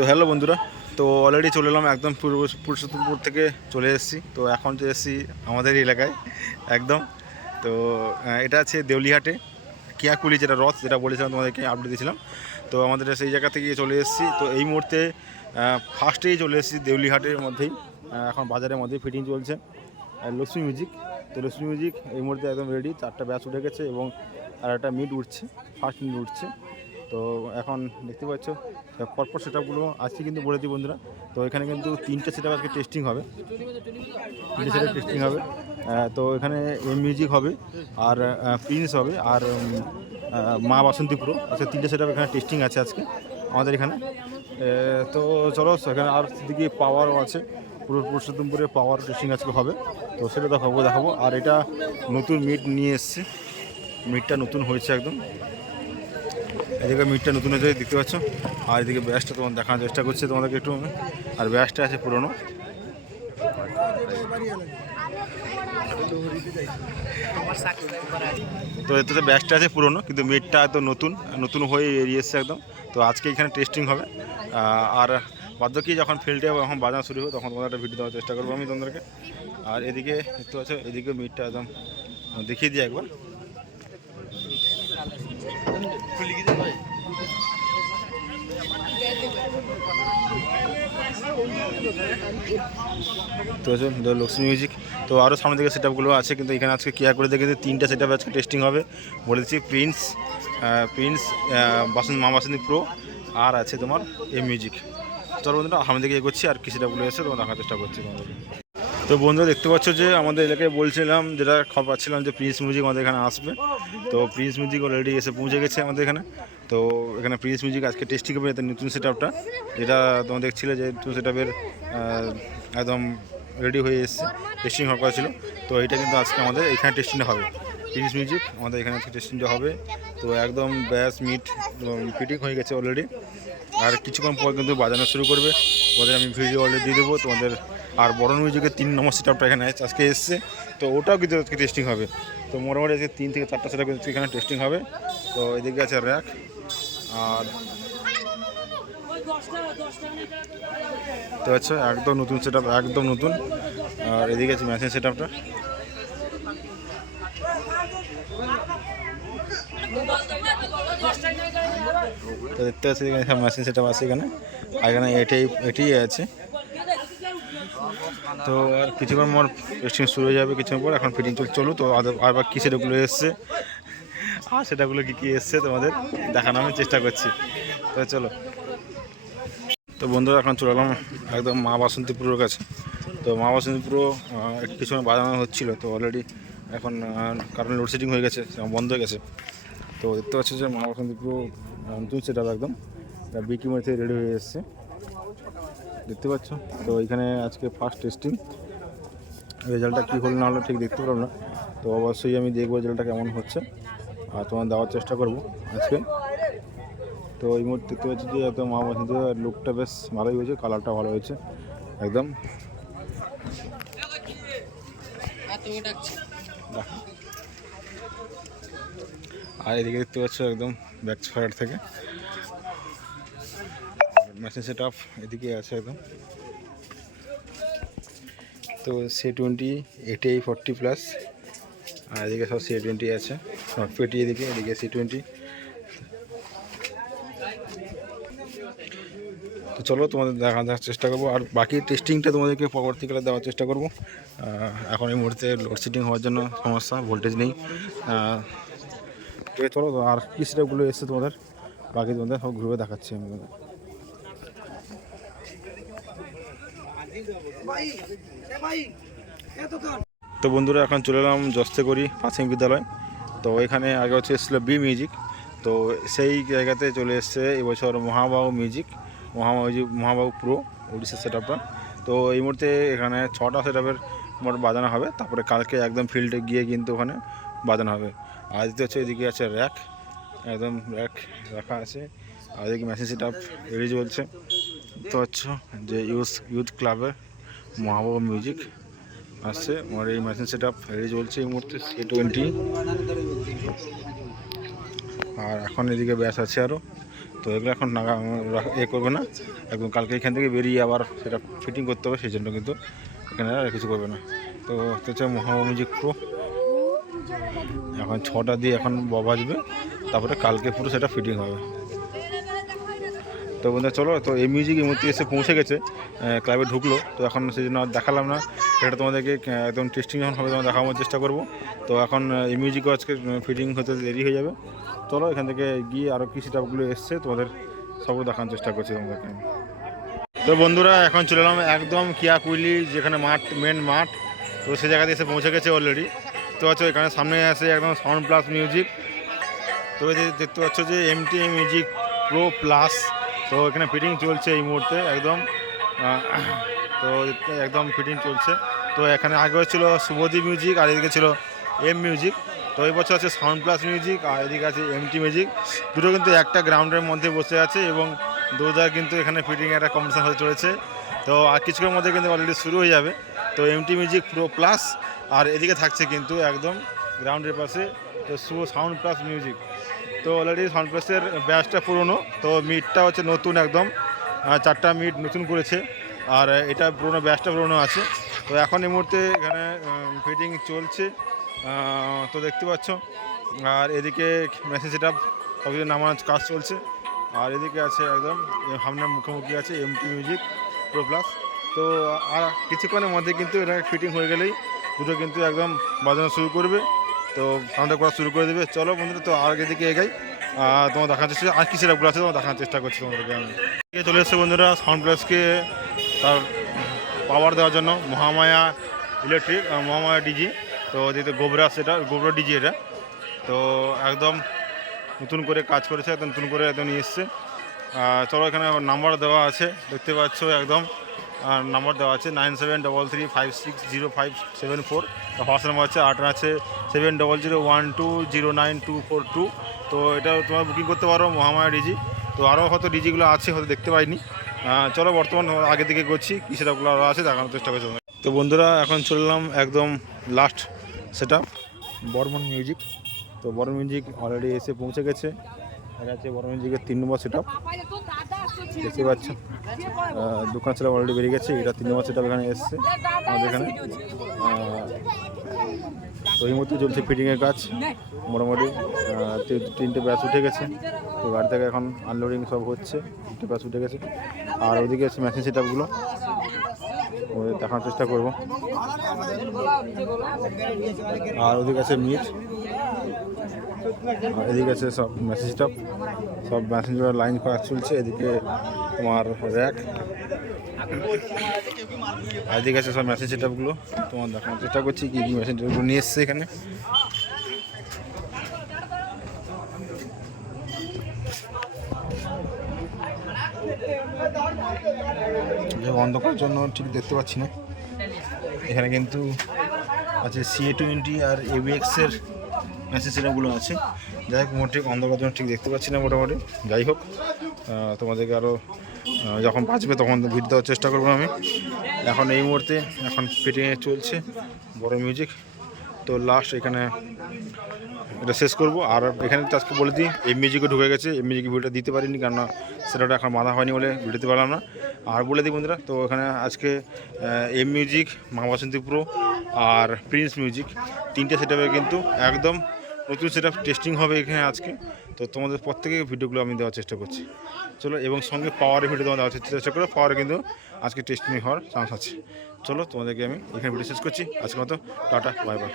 তো হ্যালো বন্ধুরা। তো অলরেডি চলে এলাম একদম পূর্ব পুরুষোত্তমপুর থেকে চলে এসেছি। তো এখন চলে এসেছি আমাদের এলাকায়, একদম। তো এটা আছে দেউলিহাটে, কিয়াকুলি যেটা রথ, যেটা বলেছিলাম তোমাদেরকে আপডেট দিয়েছিলাম। তো আমাদের সেই জায়গা থেকে চলে এসেছি। তো এই মুহূর্তে ফার্স্টেই চলে এসেছি দেউলিহাটের মধ্যেই এখন বাজারের মধ্যেই ফিটিং চলছে। লক্ষ্মী মিউজিক তো লক্ষ্মী মিউজিক এই মুহূর্তে একদম রেডি চারটা ব্যাচ উঠে গেছে এবং আর একটা মিড উঠছে ফার্স্ট মিড উঠছে। তো এখন দেখতে পাচ্ছ পরপর সেট আপগুলো আজকে কিন্তু বলে দিই বন্ধুরা। তো এখানে কিন্তু তিনটে সেট আজকে টেস্টিং হবে। তিনটে সেট টেস্টিং হবে। তো এখানে এম মিউজিক হবে, আর প্রিন্স হবে, আর মা বাসন্তী পুরো। আচ্ছা তিনটে সেট এখানে টেস্টিং আছে আজকে আমাদের এখানে। তো চলো, সেখানে আর দিকে পাওয়ারও আছে। পুরো পুরুষোত্তমপুরে পাওয়ার টেস্টিং আজকে হবে। তো সেটা দেখাবো দেখাবো। আর এটা নতুন মিট নিয়ে এসছে। মিটটা নতুন হয়েছে একদম। এদিকে মিটটা নতুন হয়েছে দেখতে পাচ্ছ? আর এদিকে ব্যাসটা তোমার দেখানোর চেষ্টা করছে তোমাদেরকে একটু। আর ব্যাসটা আছে পুরনো। তো এতে তো ব্যাসটা আছে পুরনো, কিন্তু মিটটা তো নতুন নতুন হয়ে এড়িয়ে এসছে একদম। তো আজকে এখানে টেস্টিং হবে। আর বাধ্য কি যখন ফিল্ডে যখন বাজানো শুরু হবে, তখন তোমাদের একটা ভিডিও দেওয়ার চেষ্টা করব আমি তোমাদেরকে। আর এদিকে দেখতে পাচ্ছ, এদিকে মিটটা একদম, দেখিয়ে দিই একবার। তো লক্ষ্মী মিউজিক তো আরও সামনে দিকে সেট আপগুলো আছে কিন্তু এখানে আজকে কেয়ার করে দেখে তিনটা সেট আজকে টেস্টিং হবে। বলেছি প্রিন্স প্রিন্স আহ, বাসন্তী মা বাসন্তী প্রো আর আছে তোমার এ মিউজিক চলো বন্ধুরা সামনে দিকে এগোচ্ছি আর কি সেটআপগুলো এসে তোমার দেখার চেষ্টা করছি তোমাদেরকে তো বন্ধুরা দেখতে পাচ্ছ যে আমাদের এলাকায় বলছিলাম, যেটা খবর পাচ্ছিলাম যে প্রিন্স মিউজিক আমাদের এখানে আসবে। তো প্রিন্স মিউজিক অলরেডি এসে পৌঁছে গেছে আমাদের এখানে। তো এখানে প্রিন্স মিউজিক আজকে টেস্টিং এতে নতুন সেট আপটা যেটা তোমরা দেখছিলে যে নতুন সেট আপের একদম রেডি হয়ে এসছে টেস্টিং হওয়ার কথা ছিল। তো এটা কিন্তু আজকে আমাদের এখানে টেস্টিংটা হবে। প্রিন্স মিউজিক আমাদের এখানে আজকে টেস্টিংটা হবে। তো একদম ব্যাস মিট ফিটিং হয়ে গেছে অলরেডি আর কিছুক্ষণ পর কিন্তু বাজানো শুরু করবে। ওদের আমি ভিডিও অলরেডি দিয়ে দেবো। তোমাদের আর বড় মিউজিকের তিন নম্বর সেট আপটা এখানে আজকে এসছে। তো ওটাও কিন্তু আজকে টেস্টিং হবে। তো মোটামুটি আজকে তিন থেকে চারটা সেট কিন্তু এখানে টেস্টিং হবে। তো এদিকে আছে র্যাক আর তো আচ্ছা একদম নতুন সেট একদম নতুন। আর এদিকে আছে মেশিন সেট আপটা তো দেখতে পাচ্ছি এখানে সব মেশিন সেট আছে এখানে। আর এখানে এটাই এটাই আছে। তো আর কিছুক্ষণ পর টেস্টিং শুরু হয়ে যাবে, কিছুক্ষণ পর এখন ফিটিং চল চলো তো আবার আবার কী সেটাগুলো এসছে? আর সেটাগুলো কী কী এসছে তোমাদের দেখানো আমি চেষ্টা করছি। তো চলো। তো বন্ধুরা, এখন চলে এলাম একদম মা বাসন্তীপুরের কাছে। তো মা বাসন্তীপুরও কিছু সময় বাজানো হচ্ছিল, তো অলরেডি এখন কারণ লোডশেডিং হয়ে গেছে বন্ধ হয়ে গেছে। তো দেখতে পাচ্ছি যে মা বাসন্তীপুর নতুন সেট একদম। বিকি মধ্যে রেডি হয়ে এসছে। দেখতে পাচ্ছ? তো এখানে আজকে ফার্স্ট টেস্টিং রেজাল্টটা কী হলো না হলো ঠিক দেখতে পারলাম না। তো অবশ্যই আমি দেখব রেজাল্টটা কেমন হচ্ছে। আর তোমার দেওয়ার চেষ্টা করব আজকে। তো এই মুহূর্তে দেখতে পাচ্ছি যে একদম মা বাসন্তী লুকটা বেশ ভালোই হয়েছে কালারটা ভালো হয়েছে, একদম। আর এদিকে দেখতে পাচ্ছ একদম ব্যাক সাইড থেকে। মেশিন সেট আপ এদিকে আছে একদম। তো C twenty eighty forty plus আর এদিকে সব সি টোয়েন্টি আছে। পেটি এদিকে এদিকে সি টোয়েন্টি তো চলো তোমাদের দেখা দেখার চেষ্টা করব। আর বাকি টেস্টিংটা তোমাদেরকে পরবর্তীকালে দেওয়ার চেষ্টা করব। এখন এই মুহূর্তে লোডশেডিং হওয়ার জন্য সমস্যা ভোল্টেজ নেই। চলো, আর কী সেটাগুলো এসছে তোমাদের? বাকি তোমাদের সব ঘুরে দেখাচ্ছি আমি। তো বন্ধুরা, এখন চলে এলাম জস্তে করি প্রাথমিক বিদ্যালয়। তো এখানে আগে হচ্ছে এসেছিল বি মিউজিক তো সেই জায়গাতে চলে এসছে এবছর মহাবাহু মিউজিক মহাবাহু মহাবাহু প্রো উড়িষ্যা সেট আপটা তো এই মুহূর্তে এখানে ছটা সেট আপের মোট বাজানো হবে। তারপরে কালকে একদম ফিল্ডে গিয়ে কিন্তু ওখানে বাজানো হবে। আর দ্বিতীয় হচ্ছে, এদিকে আছে র্যাক একদম র্যাক রাখা আছে। আর এদিকে মেশিন সেট আপ রেডি চলছে। তো হচ্ছে যে ইউথ ইউথ ক্লাবের মহাবাহু মিউজিক আসছে। আমার এই মেশিন সেট আপ রেডি চলছে এই মুহূর্তে সি টোয়েন্টি আর এখন এদিকে ব্যাস আছে আরও তো এগুলো এখন নাগা এ করবে না। একদম কালকে এখান থেকে বেরিয়ে আবার সেটা ফিটিং করতে হবে, সেই জন্য কিন্তু এখানে আর কিছু করবে না। তো হচ্ছে মহা মিউজিক প্রো এখন ছটা দিয়ে এখন বাজবে। তারপরে কালকে পুরো সেটা ফিটিং হবে। তো বন্ধুরা, চলো, তো এই মিউজিক এই এসে পৌঁছে গেছে। ক্লাবে ঢুকলো। তো এখন সেই জন্য দেখালাম না। এটা তোমাদেরকে একদম টেস্টিং যখন হবে তখন দেখানোর চেষ্টা করব। তো এখন এই মিউজিকও আজকে ফিটিং হতে দেরি হয়ে যাবে। চলো, এখান থেকে গিয়ে আরও কী সেটাপগুলো এসছে, তোমাদের সবও দেখানোর চেষ্টা করছি তোমাদেরকে। তো বন্ধুরা, এখন চলে এলাম একদম কিয়া কুইলি যেখানে মাঠ মেন মাঠ। তো সে জায়গাতে এসে পৌঁছে গেছে অলরেডি তো হচ্ছে এখানে, সামনে আছে একদম সাউন্ড প্লাস মিউজিক তো দেখতে পাচ্ছ যে এমটি মিউজিক প্রো প্লাস তো এখানে ফিটিং চলছে এই মুহূর্তে, একদম। তো একদম ফিটিং চলছে। তো এখানে আগে ছিল শুভদী মিউজিক আর এদিকে ছিল এম মিউজিক তো এই বছর আছে সাউন্ড প্লাস মিউজিক আর এদিকে আছে এমটি মিউজিক দুটো কিন্তু একটা গ্রাউন্ডের মধ্যে বসে আছে এবং দুজার কিন্তু এখানে ফিটিং একটা কম্পিটিশন হতে চলেছে। তো আর কিছুক্ষণের মধ্যে কিন্তু অলরেডি শুরু হয়ে যাবে। তো এমটি মিউজিক প্রো প্লাস আর এদিকে থাকছে কিন্তু একদম গ্রাউন্ডের পাশে, তো শুভ সাউন্ড প্লাস মিউজিক তো অলরেডি সাউন্ড প্লাসের ব্যাচটা পুরনো, তো মিটটা হচ্ছে নতুন একদম। চারটা মিট নতুন করেছে, আর এটা পুরোনো ব্যাচটা পুরনো আছে। তো এখন এই মুহূর্তে এখানে ফিটিং চলছে। তো দেখতে পাচ্ছ। আর এদিকে মেসেজ সেট আপ সব কিছু নামানোর কাজ চলছে। আর এদিকে আছে একদম হামনার মুখোমুখি আছে M MT music pro plus তো আর কিছুক্ষণের মধ্যে কিন্তু এটা ফিটিং হয়ে গেলেই দুটো কিন্তু একদম বাজানো শুরু করবে। তো সাউন্ডটা করা শুরু করে দেবে। চলো বন্ধুরা তো আর এদিকে এগাই। আহ, তোমার দেখানোর চেষ্টা আর কি সেটআপগুলো আছে তোমার দেখানোর চেষ্টা করছি তোমাদেরকে আমি। চলে এসছে বন্ধুরা সাউন্ড প্লাসকে তার পাওয়ার দেওয়ার জন্য মহামায়া ইলেকট্রিক মহামায়া ডিজি তো যেহেতু গোবরা সেটা গোবরা ডিজি এটা, তো একদম নতুন করে কাজ করেছে, একদম নতুন করে একদম নিয়ে এসছে। চলো এখানে নাম্বার দেওয়া আছে, দেখতে পাচ্ছ একদম নাম্বার দেওয়া আছে nine seven double three five six zero five seven four. WhatsApp number আছে আট আছে, seven double zero one two zero nine two four two. তো এটা তোমার বুকিং করতে পারো মহামায়া ডিজি। তো আরও হয়তো ডিজিগুলো আছে, হয়তো দেখতে পাইনি। চলো বর্তমান আগে দিকে করছি কী আরও আছে, দেখানোর চেষ্টা করছি তো বন্ধুরা, এখন চললাম একদম লাস্ট সেট বর্মন মিউজিক। তো বর্মন মিউজিক অলরেডি এসে পৌঁছে গেছে। এটা হচ্ছে বর্মন মিউজিকের তিন নম্বর সেট দেখতে পাচ্ছ আহ, দোকান সেটা অলরেডি বেরিয়ে গেছে এটা তিন নম্বর সেট এখানে এসছে আমাদের এখানে। তো এই মুহূর্তে চলছে ফিটিংয়ের কাজ মোটামুটি তিনটে ব্যাচ উঠে গেছে। তো গাড়ি থেকে এখন আনলোডিং সব হচ্ছে তিনটে ব্যাচ উঠে গেছে। আর ওদিকে আছে মেশিন সেট আপগুলো ওদের দেখানোর চেষ্টা করব। আর ওদিক আছে মিট আর এদিকে আছে সব মেসেজ টপ সব মেসেঞ্জার লাইন করা চলছে, এদিকে তোমার র্যাক আর এদিকে আছে সব মেসেজ সেটআপগুলো তোমার দেখানোর চেষ্টা করছি কী কী মেসেঞ্জারগুলো নিয়ে এসছে এখানে। অন্ধকার জন্য ঠিক দেখতে পাচ্ছি না। এখানে কিন্তু আছে সিএ টোয়েন্টি আর এবিএক্সের মেসেজ সেটগুলো আছে। যাই হোক মোট অন্ধকার জন্য ঠিক দেখতে পাচ্ছি না মোটামুটি। যাই হোক তোমাদেরকে আরও যখন বাঁচবে তখন ভিড় দেওয়ার চেষ্টা করব আমি। এখন এই মুহূর্তে এখন ফিটিংয়ে চলছে বড় মিউজিক তো লাস্ট এখানে এটা শেষ করব। আর এখানে আজকে বলে দিই, এই মিউজিকও ঢুকে গেছে, এই মিউজিক ভিডিওটা দিতে পারিনি, কেননা সেটা এখন বাঁধা হয়নি বলে ভিডিও দিতে পারলাম না। আর বলে দিই বন্ধুরা, তো এখানে আজকে M music Maa Basanti pro আর প্রিন্স মিউজিক তিনটে সেটআপে কিন্তু একদম নতুন সেটআপ টেস্টিং হবে এখানে আজকে। তো তোমাদের প্রত্যেকে ভিডিওগুলো আমি দেওয়ার চেষ্টা করছি। চলো, এবং সঙ্গে পাওয়ারের ভিডিও তোমার দেওয়ার চেষ্টা করো পাওয়ারে কিন্তু আজকে টেস্টিং হওয়ার চান্স আছে। চলো তোমাদেরকে আমি এখানে ভিডিও শেষ করছি। আজকে মতো টাটা বাই বাই